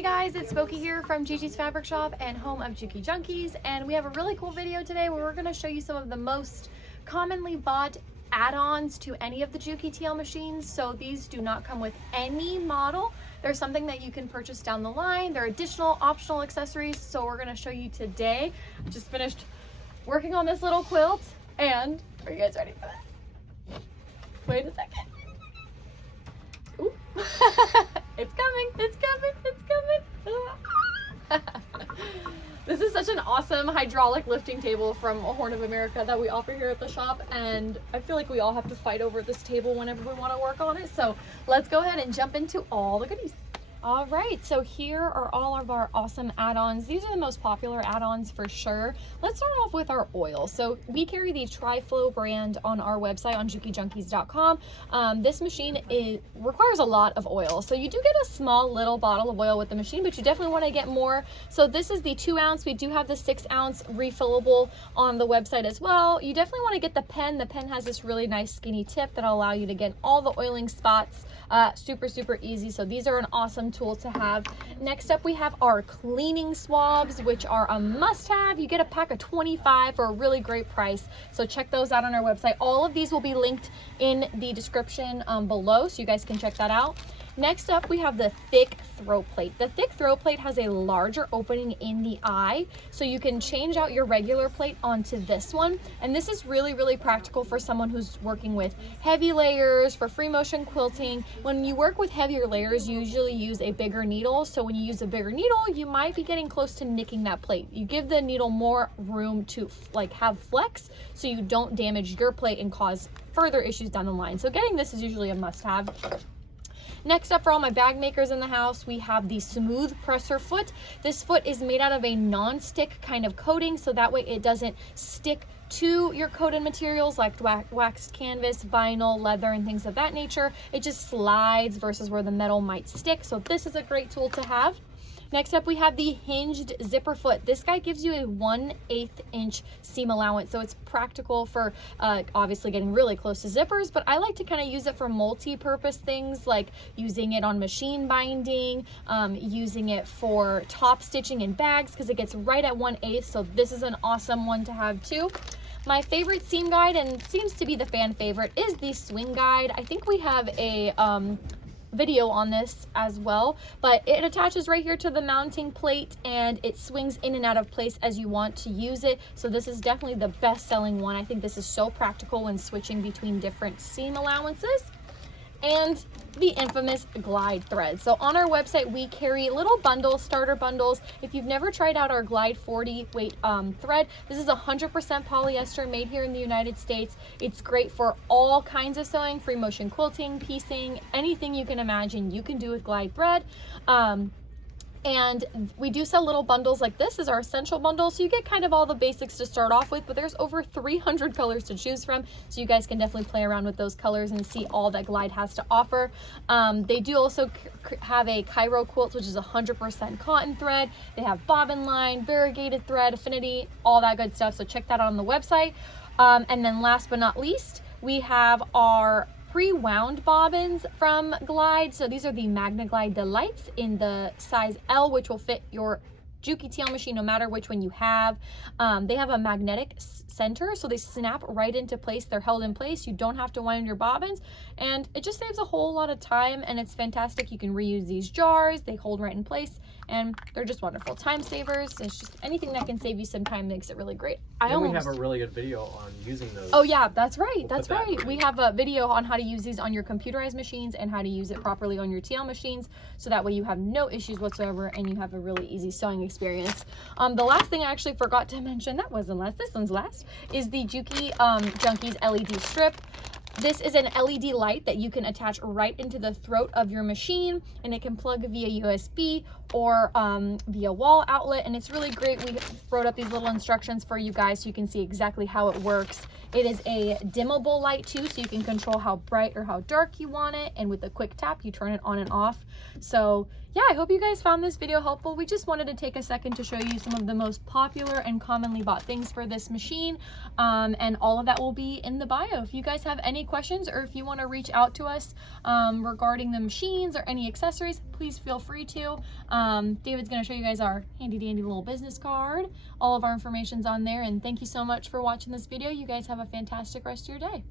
Hey guys, it's Spooky here from Gigi's Fabric Shop and home of Juki Junkies, and we have a really cool video today where we're going to show you some of the most commonly bought add-ons to any of the Juki TL machines. So these do not come with any model. They're something that you can purchase down the line. They're additional optional accessories, so we're going to show you today. I just finished working on this little quilt, and are you guys ready for this? Wait a second. Ooh. It's coming, it's coming, it's coming. This is such an awesome hydraulic lifting table from Horn of America that we offer here at the shop, and I feel like we all have to fight over this table whenever we want to work on it. So let's go ahead and jump into all the goodies. All right, so here are all of our awesome add-ons. These are the most popular add-ons for sure. Let's start off with our oil. So we carry the Tri-Flow brand on our website on jukijunkies.com. This machine requires a lot of oil. So you do get a small little bottle of oil with the machine, but you definitely want to get more. So this is the 2 ounce. We do have the 6 ounce refillable on the website as well. You definitely want to get the pen. The pen has this really nice skinny tip that'll allow you to get all the oiling spots super easy. So these are an awesome tool to have. Next up, we have our cleaning swabs, which are a must-have. You get a pack of 25 for a really great price, so check those out on our website. All of these will be linked in the description below, so you guys can check that out. Next up, we have the thick throw plate. The thick throw plate has a larger opening in the eye, so you can change out your regular plate onto this one. And this is really practical for someone who's working with heavy layers, for free motion quilting. When you work with heavier layers, you usually use a bigger needle. So when you use a bigger needle, you might be getting close to nicking that plate. You give the needle more room to have flex, so you don't damage your plate and cause further issues down the line. So getting this is usually a must-have. Next up, for all my bag makers in the house, we have the smooth presser foot. This foot is made out of a non-stick kind of coating, so that way it doesn't stick to your coated materials like waxed canvas, vinyl, leather, and things of that nature. It just slides versus where the metal might stick. So this is a great tool to have. Next up, we have the Hinged Zipper foot. This guy gives you a 1/8 inch seam allowance, so it's practical for obviously getting really close to zippers, but I like to kind of use it for multi-purpose things, like using it on machine binding, using it for top stitching in bags, because it gets right at 1/8, so this is an awesome one to have too. My favorite seam guide, and seems to be the fan favorite, is the swing guide. I think we have a video on this as well, but it attaches right here to the mounting plate and it swings in and out of place as you want to use it. So this is definitely the best selling one. I think this is so practical when switching between different seam allowances. And the infamous glide thread. So on our website, we carry little bundles, starter bundles. If you've never tried out our Glide 40 weight thread, this is 100% polyester, made here in the United States. It's great for all kinds of sewing, free motion quilting, piecing, anything you can imagine you can do with Glide thread. And we do sell little bundles like this is our essential bundle, so you get kind of all the basics to start off with, but there's over 300 colors to choose from, so you guys can definitely play around with those colors and see all that Glide has to offer. They do also have a Cairo quilt, which is 100% cotton thread. They have bobbin line, variegated thread, affinity, all that good stuff, so check that out on the website. And then last but not least, we have our pre-wound bobbins from Glide. So these are the Magna Glide Delights in the size L, which will fit your Juki TL machine no matter which one you have. They have a magnetic center, so they snap right into place. They're held in place. You don't have to wind your bobbins, and it just saves a whole lot of time, and it's fantastic. You can reuse these jars. They hold right in place, and they're just wonderful time savers. It's just anything that can save you some time makes it really great. We have a really good video on using those. Oh yeah, that's right. That's right. We have a video on how to use these on your computerized machines and how to use it properly on your TL machines, so that way you have no issues whatsoever and you have a really easy sewing experience. The last thing I actually forgot to mention, that wasn't last, this one's last, is the Juki Junkies LED strip. This is an LED light that you can attach right into the throat of your machine, and it can plug via USB or via wall outlet, and it's really great. We wrote up these little instructions for you guys so you can see exactly how it works. It is a dimmable light too, so you can control how bright or how dark you want it, and with a quick tap you turn it on and off. So yeah, I hope you guys found this video helpful. We just wanted to take a second to show you some of the most popular and commonly bought things for this machine, and all of that will be in the bio. If you guys have any questions, or if you want to reach out to us regarding the machines or any accessories, please feel free to. David's gonna show you guys our handy dandy little business card. All of our information's on there, and thank you so much for watching this video. You guys have a fantastic rest of your day.